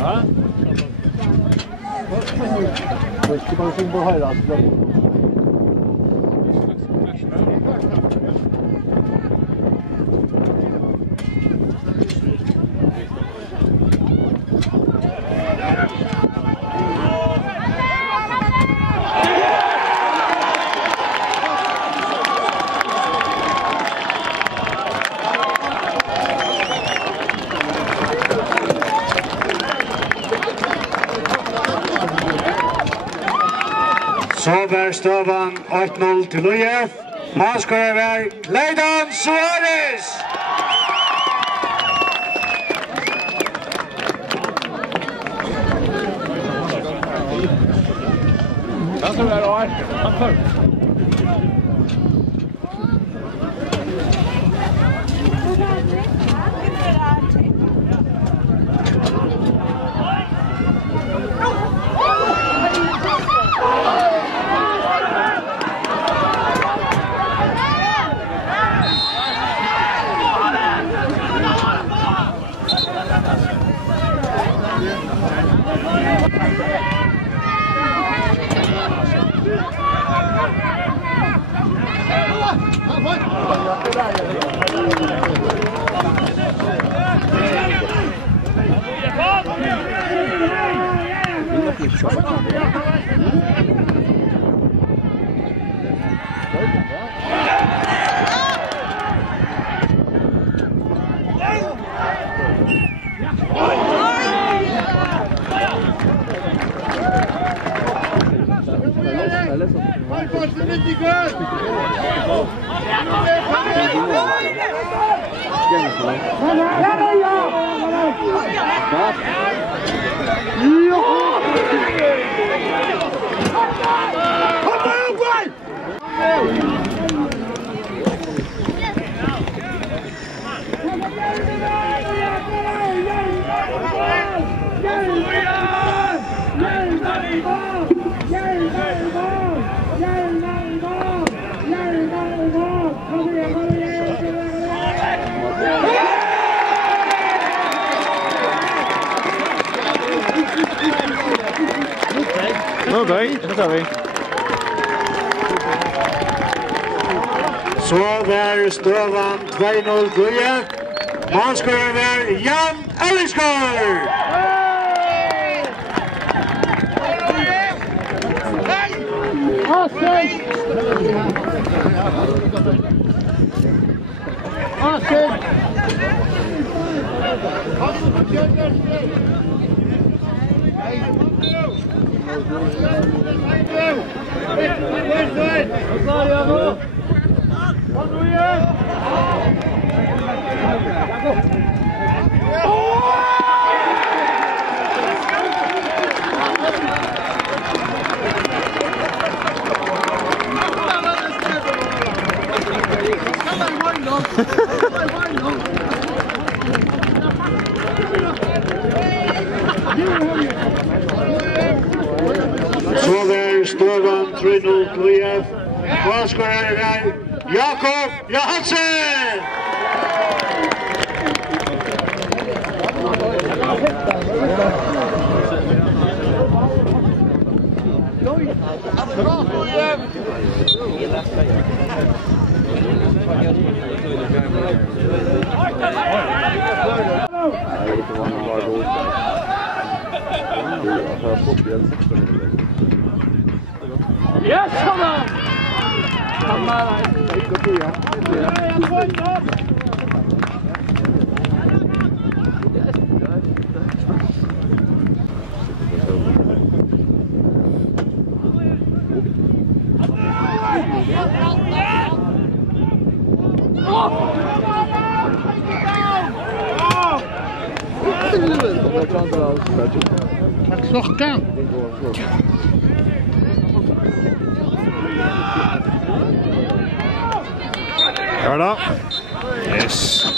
Ja. Det ska man sin på höjdas. Så var støvan 8-0 til Løye. Målskårer var Clayton Suarez. Jag tror det är han först. Okej, det tar vi. Så var støvan 2-0 til Løye. Målskårer var Jan Ellingsgaard. Så var støvan 3-0 til Løye. Målskårer var Jakob Johansen. Yes, come on! Come on! Klockan. Ja da. Yes.